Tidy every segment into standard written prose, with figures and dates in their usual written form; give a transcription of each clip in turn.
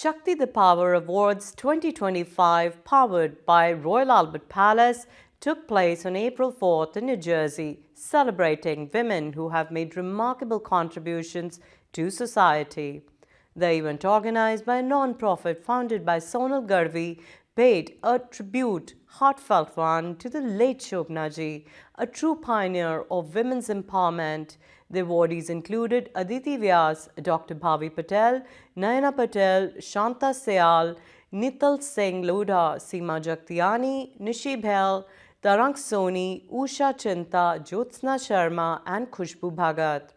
Shakti the Power Awards 2025, powered by Royal Albert Palace, took place on April 4th in New Jersey, celebrating women who have made remarkable contributions to society. The event, organized by a non-profit founded by Sonal Garvi, paid a heartfelt one to the late Shobna Ji, a true pioneer of women's empowerment. The awardees included Aditi Vyas, Dr. Bhavi Patel, Nayana Patel, Shanta Sayal, Nital Singh Lodha, Seema Jagtiani, Nishi Bhel, Tarang Soni, Usha Chinta, Jyotsna Sharma, and Khushbu Bhagat.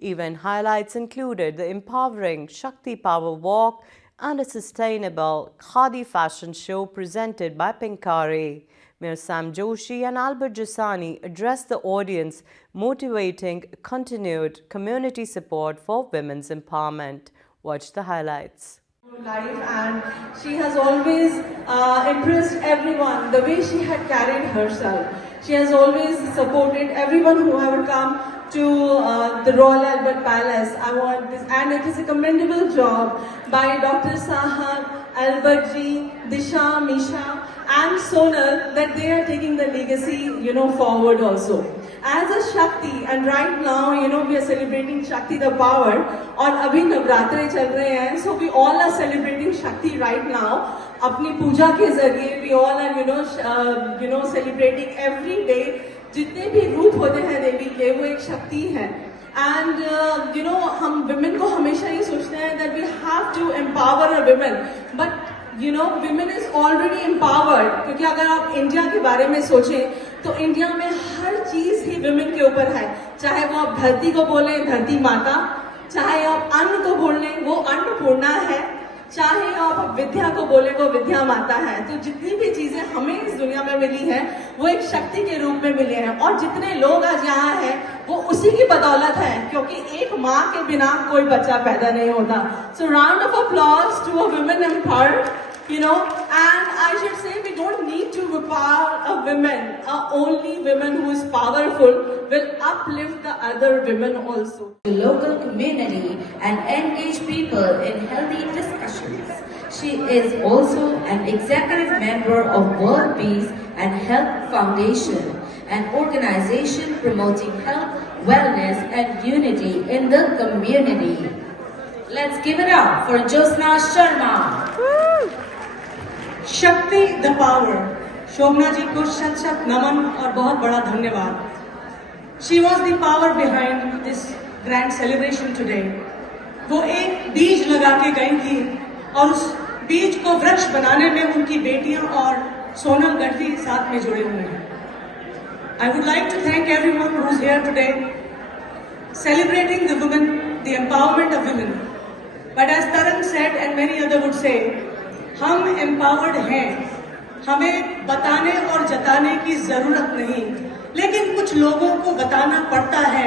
Event highlights included the empowering Shakti Power Walk and a sustainable Khadi fashion show presented by Pinkari. Mayor Sam Joshi and Albert Jasani addressed the audience, motivating continued community support for women's empowerment. Watch the highlights. Life, and she has always impressed everyone the way she had carried herself. She has always supported everyone who ever come to the Royal Albert Palace. I want this, and it is a commendable job by Dr. Sahab, Albert Ji, Disha, Misha, and Sonal that they are taking the legacy, forward also. As a Shakti, and right now, we are celebrating Shakti the Power, और अभी नवरात्रे चल रहे हैं, so we all are celebrating Shakti right now. अपनी पूजा के जरिए we all are, celebrating every day. जितने भी रूप होते हैं देवी के, वो एक शक्ति है. And हम women को हमेशा ये सोचते हैं that we have to empower a women, but women is already empowered. क्योंकि अगर आप इंडिया के बारे में सोचें तो इंडिया में हर चीज ही women के ऊपर है. चाहे वो आप धरती को बोले धरती माता, चाहे आप अन्न को बोले वो अन्नपूर्णा है, चाहे आप विद्या को बोले वो विद्या माता है. तो जितनी भी चीजें हमें इस दुनिया में मिली हैं वो एक शक्ति के रूप में मिले हैं, और जितने लोग आज यहाँ हैं वो उसी की बदौलत है, क्योंकि एक माँ के बिना कोई बच्चा पैदा नहीं होता. So round of applause to a women empowered, and I should say we don't need to empower a woman. Only women who is powerful will uplift the other women also. The local community and engage people in healthy discussions. She is also an executive member of World Peace and Health Foundation, an organization promoting health, wellness and unity in the community. Let's give it up for Jyotsna Sharma. शक्ति the power, शोभना जी को शत शत नमन और बहुत बड़ा धन्यवाद. She was the power behind this grand celebration today. वो एक बीज लगा के गई थी और उस बीज को वृक्ष बनाने में उनकी बेटियां और सोनल गढ़वी साथ में जुड़े हुए हैं. I would like to thank everyone who is here today celebrating the women, the empowerment of women. But as Tarang said and many other would say, हम एम्पावर्ड हैं, हमें बताने और जताने की जरूरत नहीं, लेकिन कुछ लोगों को बताना पड़ता है,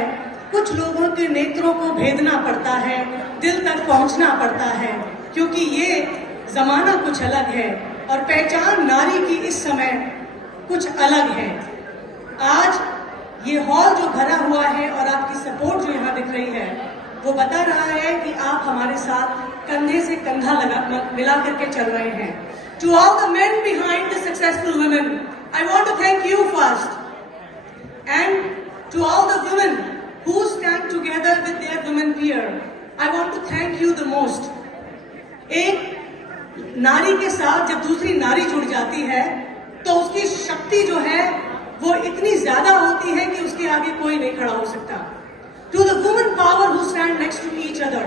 कुछ लोगों के नेत्रों को भेदना पड़ता है, दिल तक पहुंचना पड़ता है, क्योंकि ये जमाना कुछ अलग है और पहचान नारी की इस समय कुछ अलग है. आज ये हॉल जो भरा हुआ है और आपकी सपोर्ट जो यहाँ दिख रही है वो बता रहा है कि आप हमारे साथ कंधे से कंधा मिला करके चल रहे हैं. To all the men behind the successful women, I want to thank you first, and to all the women who stand together with their women peer, I want to thank you the most. एक नारी के साथ जब दूसरी नारी जुड़ जाती है तो उसकी शक्ति जो है वो इतनी ज्यादा होती है कि उसके आगे कोई नहीं खड़ा हो सकता. To the women power who stand next to each other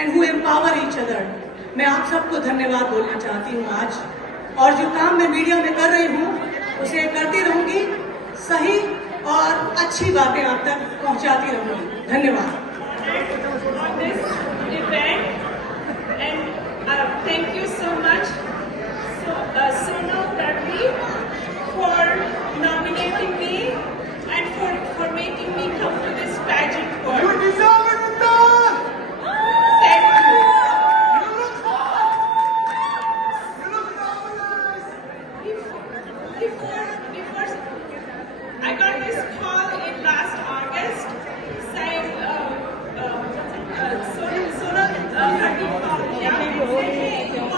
and who empower each other, मैं आप सबको धन्यवाद बोलना चाहती हूँ आज. और जो काम मैं मीडिया में कर रही हूँ उसे करती रहूंगी, सही और अच्छी बातें आप तक पहुँचाती रहूंगी. धन्यवाद. Thank you so much, Sonal Garvi, for nominating me and for making me come to this pageant. You deserve it, Uttar! Thank you. You look marvelous! Before I got this call in last August saying Sonal Garvi called me up and said, hey,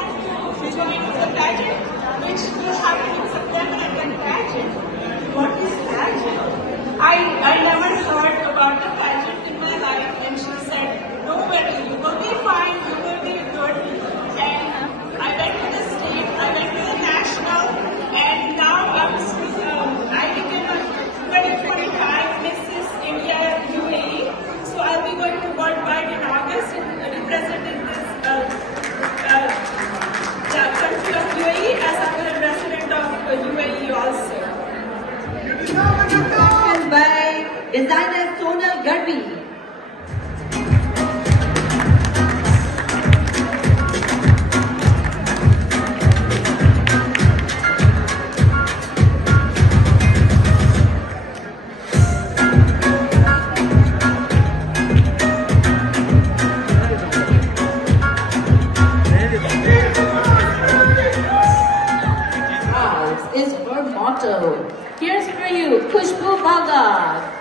designer Sonal Garvi. Is her motto. Here's for you, Khushbu Bhagat.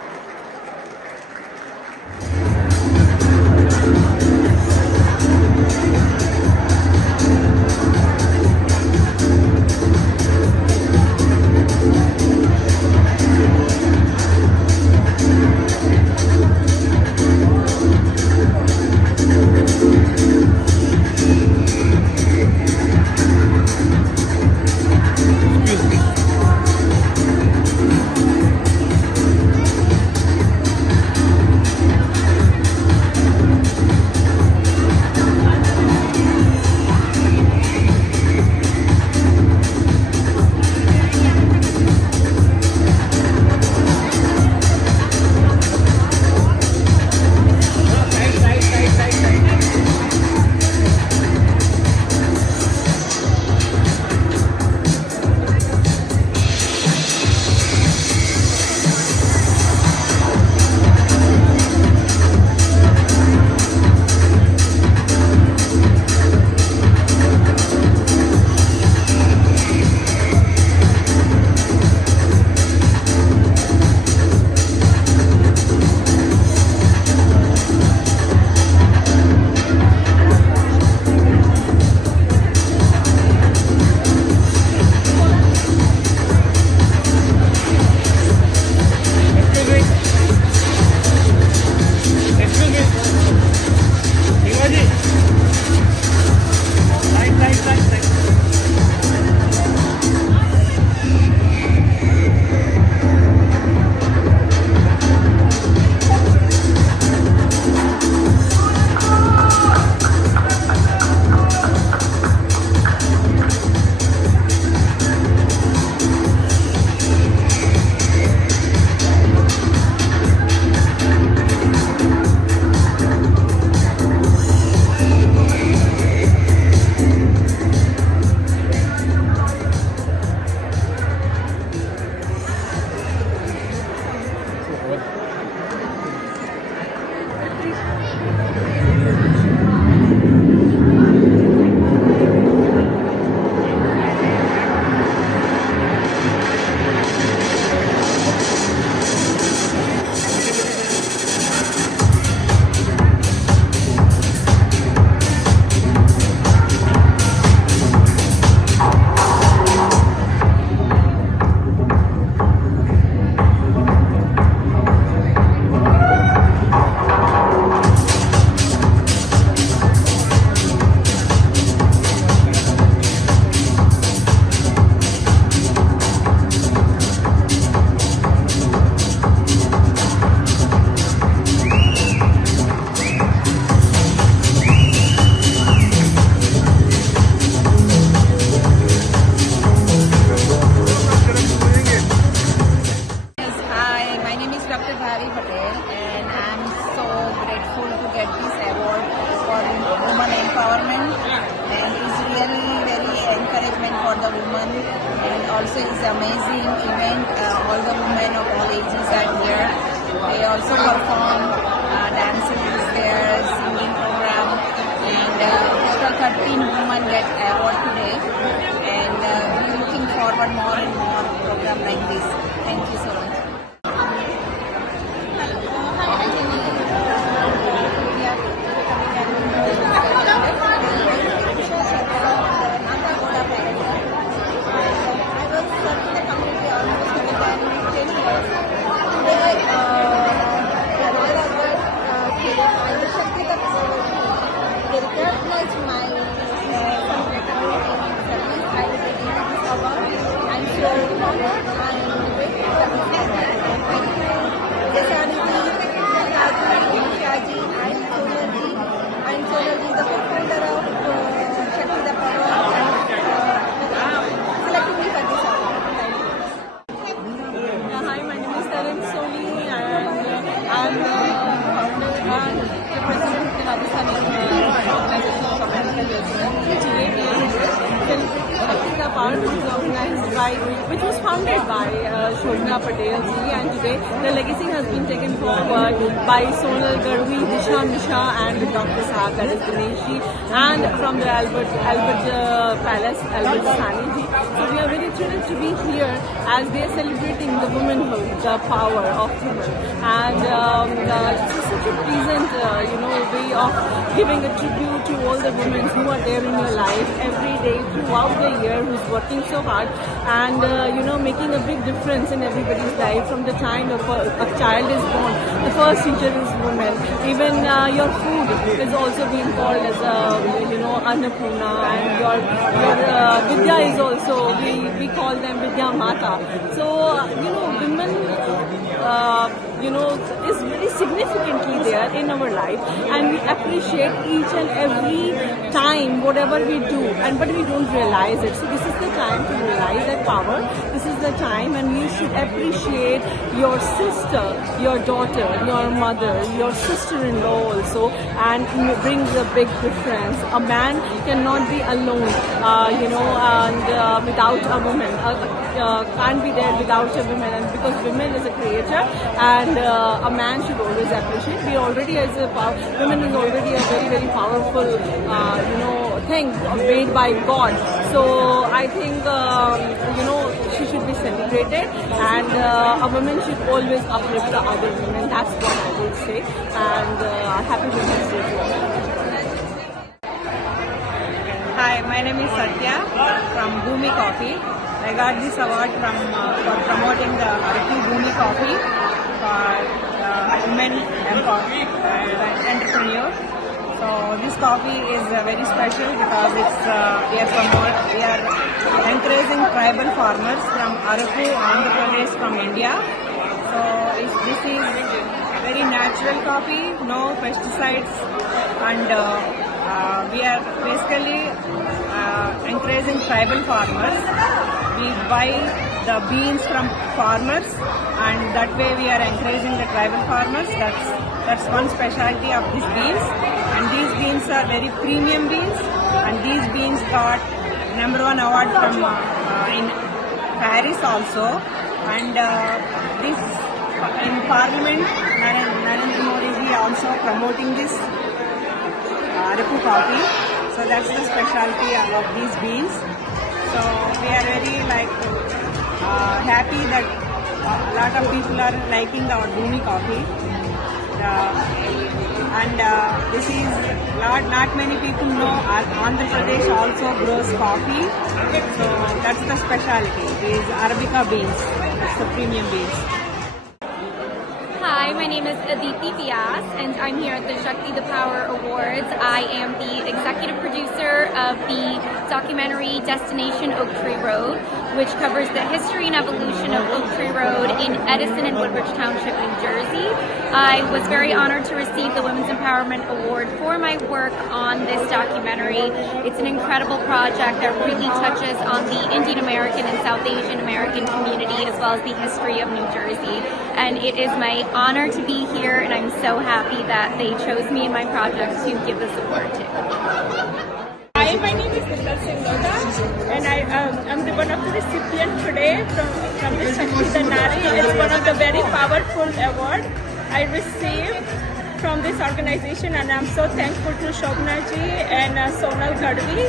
Also, it's an amazing event. All the women of all ages are here. They also perform dancing is there, singing program, and extra 13 women get award today. And we're looking forward more and more program like this. Thank you so much. which was founded by Shobna Patel ji, and today the legacy has been taken forward by Sonal Garvi, Disha Misha and Dr. Saab, that is Dinesh ji, and from the Albert Palace, Albert Sani ji. So we are very thrilled to be here as they are celebrating the womanhood, the power of women, and it's such a pleasant way of giving a tribute to all the women who are there in your life every day throughout the year, who's working so hard and making a big difference in everybody's life. From the time a child is born, the first teacher is woman. Even your food is also being called as Annapurna, and your Vidya is also, we call them Vidya Mata. So women is very significantly there in our life, and we appreciate each and every time whatever we do, but we don't realize it. So this is the time to realize that power. This is the time, and you should appreciate your sister, your daughter, your mother, your sister-in-law also, and brings a big difference. A man cannot be alone, and without a woman. Can't be there without a woman, and because women is a creator, and a man should always appreciate. We already women is already a very, very powerful thing made by God. So I think she should be celebrated, and a woman should always uplift the other women. That's what I would say, and happy Women's Day to all. Hi, my name is Satya from Bhumi Coffee. I got this award for promoting the Araku Bhumi Coffee for women empowerment and entrepreneurs. So this coffee is very special because we are encouraging tribal farmers from Araku, Andhra Pradesh, from India. So this is very natural coffee, no pesticides, and we are basically encouraging tribal farmers. We buy the beans from farmers, and that way we are encouraging the tribal farmers. That's one specialty of these beans, and these beans are very premium beans, and these beans got #1 award from in Paris also, and this in Parliament Narendra Modi ji also promoting this Araku coffee. So that's the specialty of these beans. So we are very happy that a lot of people are liking our Bhumi coffee, and this is not many people know Andhra Pradesh also grows coffee. So that's the specialty. Is Arabica beans. That's the premium beans. Hi, my name is Aditi Vyas, and I'm here at the Shakti the Power Awards. I am the executive producer of the documentary Destination Oak Tree Road, which covers the history and evolution of Oak Tree Road in Edison and Woodbridge Township, New Jersey. I was very honored to receive the Women's Empowerment Award for my work on this documentary. It's an incredible project that really touches on the Indian American and South Asian American community, as well as the history of New Jersey. And it is my honor to be here, and I'm so happy that they chose me in my project to give this award to. Hi, my name is Nindal Singh-Lota, and I'm one of the recipients today from the Shakti the Nari. It's one of the very powerful awards I received from this organization, and I'm so thankful to Shobna ji and Sonal Garvi,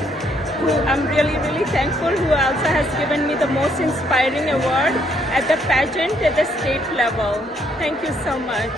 who I'm really, really thankful, who also has given me the most inspiring award at the pageant at the state level. Thank you so much.